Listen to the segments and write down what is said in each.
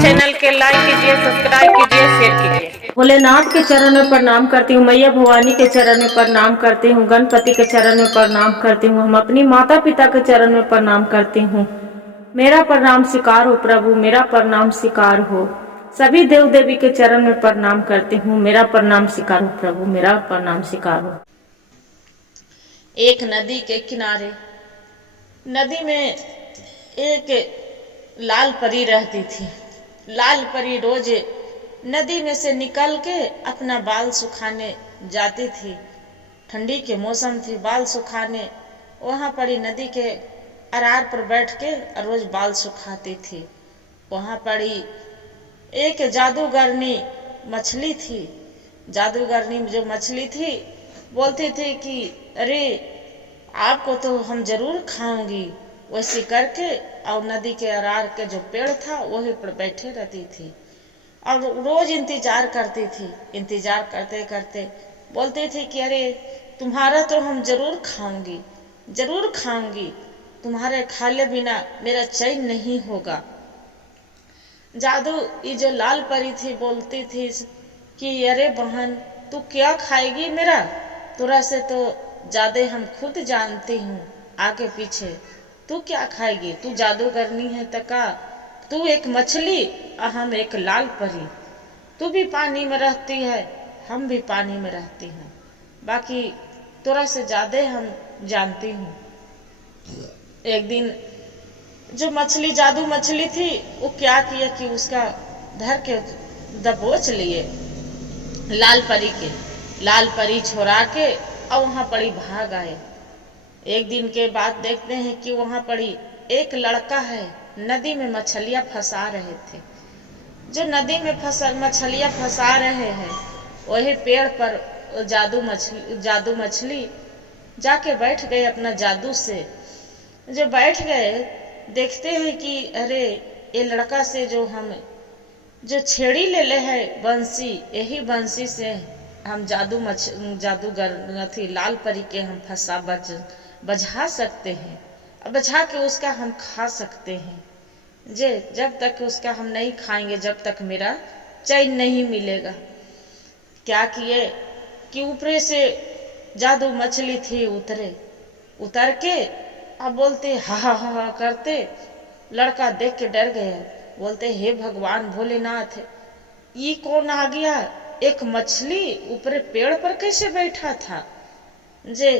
Channel के like कीजिए, subscribe कीजिए, शेयर कीजिए। भोलेनाथ के चरण में प्रणाम करती हूँ, मैया भवानी के चरण में प्रणाम करती हूँ, गणपति के चरण में प्रणाम करती हूँ, हम अपनी माता पिता के चरण में प्रणाम करती हूँ। मेरा प्रणाम स्वीकार हो प्रभु, मेरा प्रणाम स्वीकार हो। सभी देव देवी के चरण में प्रणाम करती हूँ, मेरा प्रणाम स्वीकार हो प्रभु, मेरा प्रणाम स्वीकार हो। एक नदी के किनारे, नदी में एक लाल परी रहती थी। लाल परी रोज नदी में से निकल के अपना बाल सुखाने जाती थी। ठंडी के मौसम थी, बाल सुखाने वहां पड़ी नदी के अरार पर बैठ के रोज बाल सुखाती थी। वहां पड़ी एक जादूगरनी मछली थी। जादूगरनी जो मछली थी बोलती थी कि अरे आपको तो हम जरूर खाऊंगी। वैसे करके और नदी के अरार के जो पेड़ था वही पर बैठे रहती थी और रोज इंतजार करती थी। इंतजार करते करते बोलती थी कि अरे तुम्हारा तो हम जरूर खाऊंगी, जरूर खाऊंगी, तुम्हारे खाले बिना मेरा चैन नहीं होगा। जादू ये जो लाल परी थी बोलती थी कि अरे बहन तू क्या खाएगी मेरा, तुरा से तो ज्यादा हम खुद जानती हूँ आगे पीछे। तू क्या खाएगी, तू जादूगरनी है तका, तू एक मछली और हम एक लाल परी। तू भी पानी में रहती है, हम भी पानी में रहती हैं, बाकी तुरा से ज्यादा हम जानती हूँ। एक दिन जो मछली जादू मछली थी वो क्या किया कि उसका धर के दबोच लिए लाल परी के। लाल परी छोड़ा के और वहां पड़ी भाग आए। एक दिन के बाद देखते हैं कि वहां पड़ी एक लड़का है, नदी में मछलियां फंसा रहे थे। जो नदी में मछलियां फंसा रहे हैं वही पेड़ पर जादू मछली जाके बैठ गए अपना जादू से। जो बैठ गए देखते हैं कि अरे ये लड़का से जो हम जो छेड़ी ले ले है बंसी, यही बंसी से हम जादूगर थी लाल परी के हम बजा सकते हैं, बजा के उसका हम खा सकते हैं। जे जब तक उसका हम नहीं खाएंगे जब तक मेरा चैन नहीं मिलेगा। क्या किए कि ऊपरे से जादू मछली थी उतर के अब बोलते हा हा हा करते। लड़का देख के डर गया, बोलते हे भगवान भोलेनाथ, ये कौन आ गया, एक मछली ऊपर पेड़ पर कैसे बैठा था। जे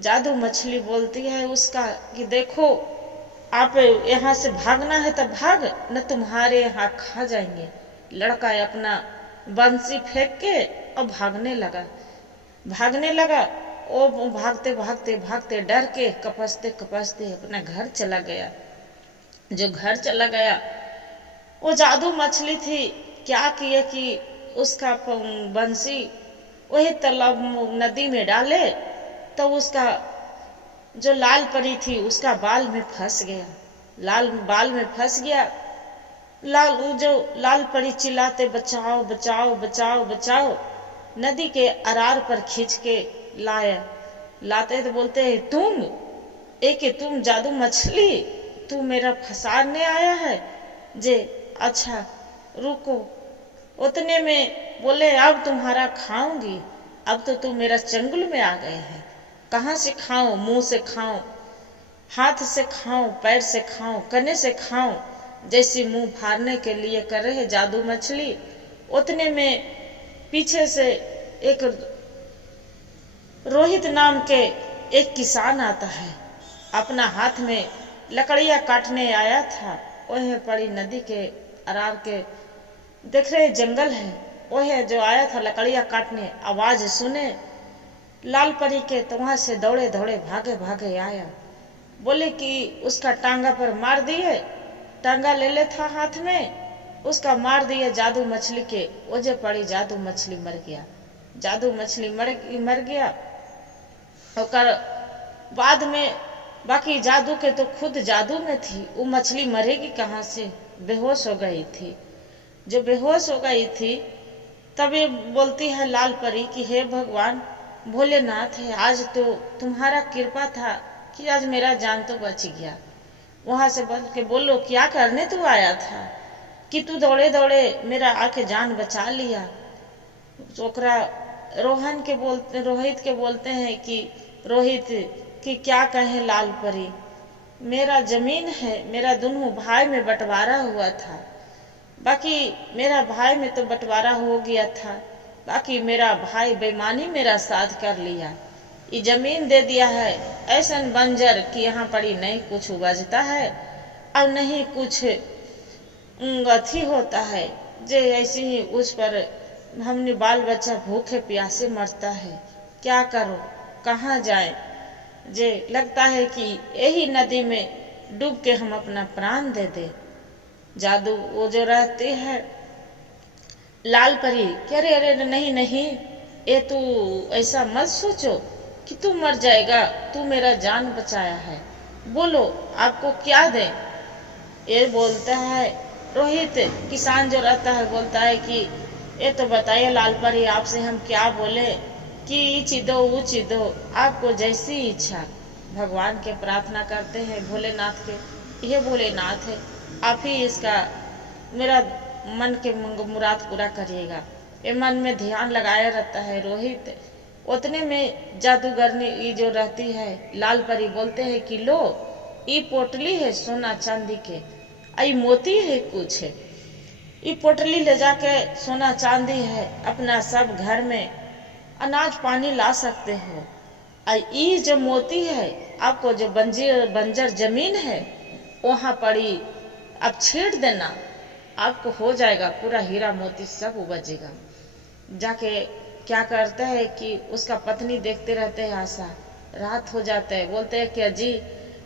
जादू मछली बोलती है उसका कि देखो आप यहाँ से भागना है तो भाग, न तुम्हारे यहाँ खा जाएंगे। लड़का अपना बंसी फेंक के और भागने लगा। ओ भागते भागते भागते डर के कपसते कपसते अपना घर चला गया। जो घर चला गया वो जादू मछली थी क्या किए कि उसका बंसी वही तालाब नदी में डाले तो उसका जो लाल परी थी उसका बाल में फंस गया। बाल में फंस गया। लाल परी चिल्लाते बचाओ बचाओ बचाओ बचाओ, नदी के अरार पर खींच के लाते तो बोलते हैं तुम जादू मछली, तू मेरा फंसाने आया है। जे अच्छा रुको। उतने में बोले अब तुम्हारा खाऊंगी, अब तो तुम मेरा चंगुल में आ गए हैं। कहाँ से खाऊं, मुंह से खाऊं, हाथ से खाऊं, पैर से खाऊं, कने से खाऊं, जैसी मुंह फाड़ने के लिए कर रहे जादू मछली। उतने में पीछे से एक रोहित नाम के एक किसान आता है, अपना हाथ में लकड़ियां काटने आया था। वह पड़ी नदी के अरार के देख रहे जंगल है, वह जो आया था लकड़ियां काटने, आवाज सुने लाल परी के तो वहां से दौड़े दौड़े भागे भागे आया। बोले कि उसका टांगा पर मार दिए, टांगा ले ले था हाथ में, उसका मार दिए जादू मछली के। ओजे पड़ी जादू मछली मर गया। जादू मछली मर गया। और बाद में बाकी जादू के तो खुद जादू में थी, वो मछली मरेगी कहाँ से, बेहोश हो गई थी। जो बेहोश हो गई थी तब ये बोलती है लाल परी कि हे भगवान भोलेनाथ है, आज तो तुम्हारा कृपा था कि आज मेरा जान तो बच गया। वहां से बोल के बोलो क्या करने तू आया था कि तू दौड़े दौड़े मेरा आके जान बचा लिया। ओकरा रोहित के बोलते हैं कि रोहित कि क्या कहें लाल परी, मेरा जमीन है, मेरा दोनों भाई में बंटवारा हुआ था, बाकी मेरा भाई में तो बंटवारा हो गया था, बाकी मेरा भाई बेईमानी मेरा साथ कर लिया, ये जमीन दे दिया है ऐसन बंजर कि यहाँ पड़ी नहीं कुछ उपजता है और नहीं कुछ अथी होता है, जे ऐसे ही उस पर हमने बाल बच्चा भूखे प्यासे मरता है, क्या करो कहाँ जाए। जे लगता है कि यही नदी में डूब के हम अपना प्राण दे दे। जादू वो जो रहती है लाल परी कह रहे अरे नहीं नहीं, ये तू ऐसा मत सोचो कि तू मर जाएगा, तू मेरा जान बचाया है, बोलो आपको क्या दे। ये बोलता है रोहित किसान जो रहता है बोलता है कि ये तो बताइए लाल परी आपसे हम क्या बोले कि इची दो ऊँची दो, आपको जैसी इच्छा। भगवान के प्रार्थना करते हैं भोलेनाथ के, ये भोलेनाथ है आप ही इसका मेरा मन के मुराद पूरा करिएगा। ये मन में ध्यान लगाया रहता है रोहित। उतने में जादूगरनी ये जो रहती है लाल परी बोलते हैं कि लो ये पोटली है सोना चांदी के, आई मोती है कुछ है, ये पोटली ले जाके सोना चांदी है अपना सब घर में अनाज पानी ला सकते हो, ये जो मोती है आपको जो बंजर जमीन है वहां पड़ी अब छेड़ देना, आपको हो जाएगा पूरा हीरा मोती सब उपजेगा। जाके क्या करता है कि उसका पत्नी देखते रहते हैं आशा, रात हो जाता है, बोलते हैं कि अजी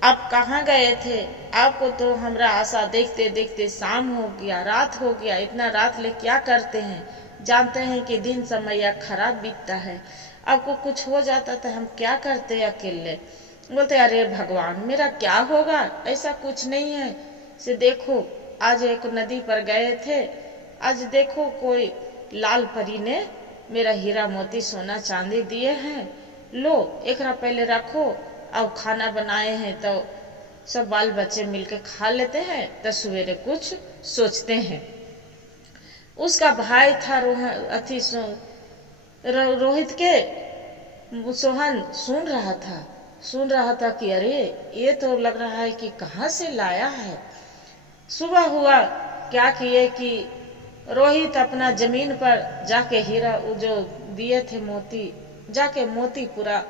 आप कहाँ गए थे, आपको तो हमरा आशा देखते देखते शाम हो गया, रात हो गया, इतना रात ले क्या करते हैं, जानते हैं कि दिन समय खराब बीतता है, आपको कुछ हो जाता तो हम क्या करते अकेले। बोलते अरे भगवान मेरा क्या होगा, ऐसा कुछ नहीं है, से देखो आज एक नदी पर गए थे, आज देखो कोई लाल परी ने मेरा हीरा मोती सोना चांदी दिए हैं, लो एक पहले रखो, अब खाना बनाए हैं तो सब बाल बच्चे मिलके खा लेते हैं, तो सवेरे कुछ सोचते हैं। उसका भाई था रोहित के सोहन सुन रहा था कि अरे ये तो लग रहा है कि कहाँ से लाया है। सुबह हुआ क्या किए कि रोहित अपना जमीन पर जाके हीरा जो दिए थे मोती, जाके मोती पूरा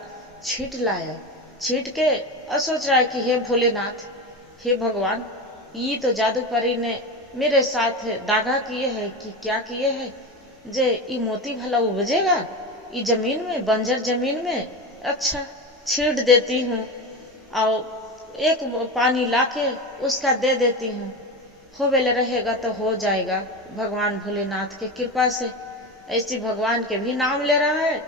छीट लाया, छीट के और सोच रहा है कि हे भोलेनाथ हे भगवान, ये तो जादू परी ने मेरे साथ दागा किए है कि क्या किए है, जे ये मोती भला उपजेगा ये जमीन में, बंजर जमीन में, अच्छा छीट देती हूँ और एक पानी लाके उसका दे देती हूँ, हो बेले रहेगा तो हो जाएगा भगवान भोलेनाथ के कृपा से। ऐसी भगवान के भी नाम ले रहा है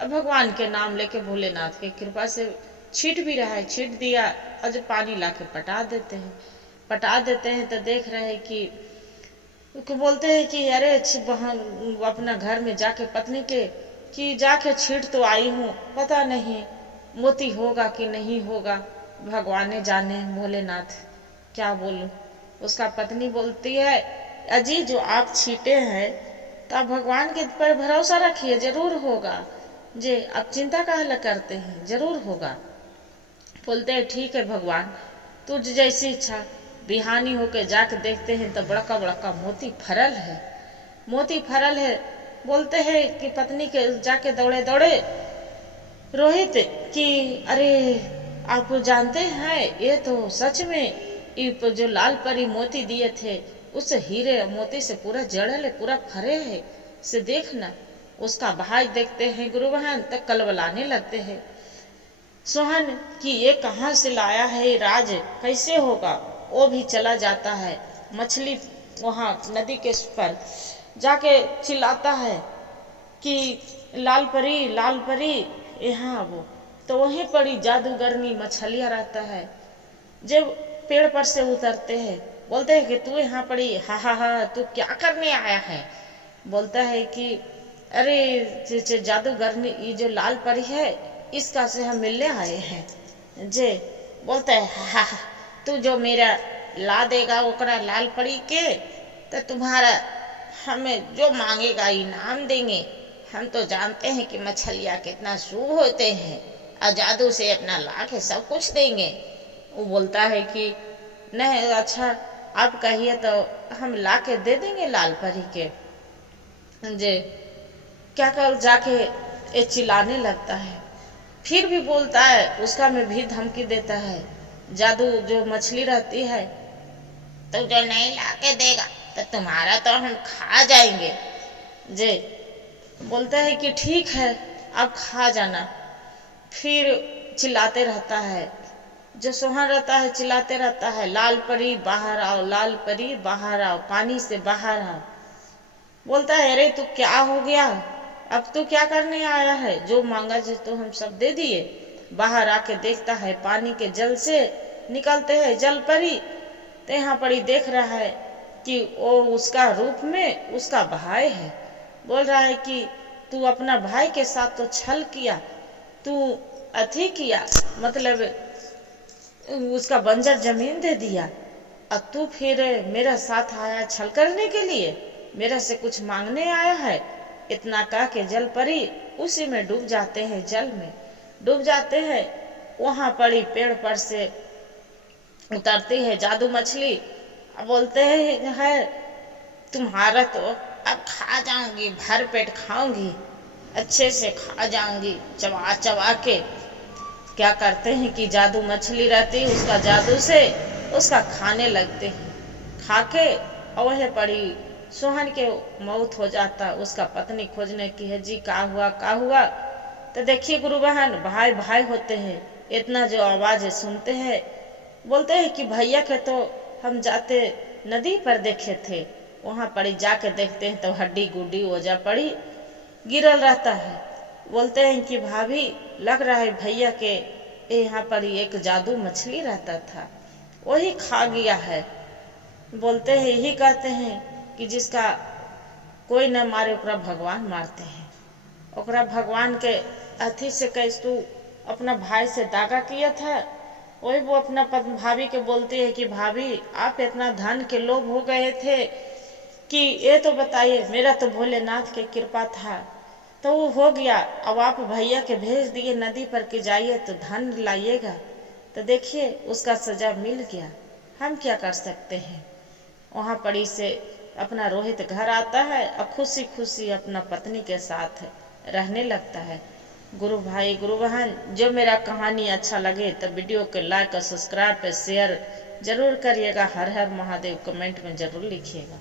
और भगवान के नाम लेके भोलेनाथ के कृपा से छीट भी रहा है, छीट दिया और जो पानी लाके पटा देते हैं तो देख रहे हैं कि बोलते हैं कि अरे अपना घर में जाके पत्नी के कि जाके छीट तो आई हूँ, पता नहीं मोती होगा कि नहीं होगा, भगवान ने जाने, भोलेनाथ क्या बोलूं। उसका पत्नी बोलती है अजी जो आप छीटे हैं तो आप भगवान के पर भरोसा रखिए, जरूर होगा, जे आप चिंता काहे करते हैं, जरूर होगा। बोलते हैं ठीक है भगवान तुझ जैसी इच्छा। बिहानी होके जाके देखते हैं तो बड़का बड़का मोती फरल है। बोलते हैं कि पत्नी के जाके दौड़े रोहित कि अरे आप जानते हैं ये तो सच में ये जो लाल परी मोती दिए थे उस हीरे मोती से पूरा जड़ल है, पूरा फरे है, से देखना। उसका भाई देखते हैं गुरु बहन तक कलबलाने लगते हैं, सोहन कि ये कहाँ से लाया है राज, कैसे होगा। वो भी चला जाता है, मछली वहाँ नदी के पर जाके चिल्लाता है कि लाल परी यहाँ वो, तो वहीं पड़ी जादूगरनी मछलियाँ रहता है। जब पेड़ पर से उतरते हैं बोलते हैं कि तू यहाँ पड़ी, हा तू क्या करने आया है। बोलता है कि अरे जादूगरनी ये जो लाल परी है इसका से हम मिलने आए हैं। जे बोलता है हा तू जो मेरा ला देगा ओकरा लाल परी के, तो तुम्हारा हमें जो मांगेगा इनाम देंगे। हम तो जानते हैं कि मछलियाँ कितना शुभ होते हैं और जादू से अपना ला के सब कुछ देंगे। वो बोलता है कि नहीं, अच्छा आप कहिए तो हम ला के दे देंगे लाल परी के। जे क्या कर जाके ये चिल्लाने लगता है, फिर भी बोलता है, उसका में भी धमकी देता है। जादू जो मछली रहती है, तो जो नहीं ला के देगा तो तुम्हारा तो हम खा जाएंगे। जे बोलता है कि ठीक है आप खा जाना। फिर चिल्लाते रहता है, जो सोहन रहता है चिल्लाते रहता है, लाल परी बाहर आओ, लाल परी बाहर आओ, पानी से बाहर आओ। बोलता है अरे तू क्या हो गया, अब तू क्या करने आया है, जो मांगा जो तो हम सब दे दिए। बाहर आके देखता है पानी के जल से निकलते हैं जल परी। तो यहाँ परी देख रहा है कि वो उसका रूप में उसका भाई है। बोल रहा है कि तू अपना भाई के साथ तो छल किया, तू अथी किया, मतलब उसका बंजर जमीन दे दिया, और तू फिर मेरा साथ आया छल करने के लिए, मेरा से कुछ मांगने आया है। इतना कह के जल परी उसी में डूब जाते हैं, जल में डूब जाते हैं। वहां पड़ी पेड़ पर से उतरती है जादू मछली, बोलते है तुम्हारा तो अब खा जाऊंगी, भर पेट खाऊंगी, अच्छे से खा जाऊंगी चबा चबा के। क्या करते हैं कि जादू मछली रहती है, उसका जादू से उसका खाने लगते हैं। खाके और वह पड़ी सोहन के मौत हो जाता। उसका पत्नी खोजने की है, जी का हुआ। तो देखिए गुरु बहन, भाई भाई होते हैं, इतना जो आवाज सुनते हैं, बोलते हैं कि भैया के तो हम जाते नदी पर देखे थे, वहां पड़ी जाके देखते हैं तो हड्डी गुड्डी ओजा पड़ी गिरल रहता है। बोलते हैं कि भाभी लग रहा है भैया के यहाँ पर एक जादू मछली रहता था, वही खा गया है। बोलते हैं, यही कहते हैं कि जिसका कोई न मारे ओकरा भगवान मारते हैं। ओकरा भगवान के अथी से कैसे तू अपना भाई से दागा किया था, वही वो अपना भाभी के बोलती है कि भाभी आप इतना धन के लोभ हो गए थे कि ये तो बताइए, मेरा तो भोलेनाथ की कृपा था तो वो हो गया, अब आप भैया के भेज दिए नदी पर कि जाइए तो धन लाइएगा। तो देखिए उसका सजा मिल गया, हम क्या कर सकते हैं। वहाँ पड़ी से अपना रोहित घर आता है और खुशी खुशी अपना पत्नी के साथ रहने लगता है। गुरु भाई गुरु बहन, जो मेरा कहानी अच्छा लगे तो वीडियो को लाइक और सब्सक्राइब और शेयर जरूर करिएगा। हर हर महादेव कमेंट में जरूर लिखिएगा।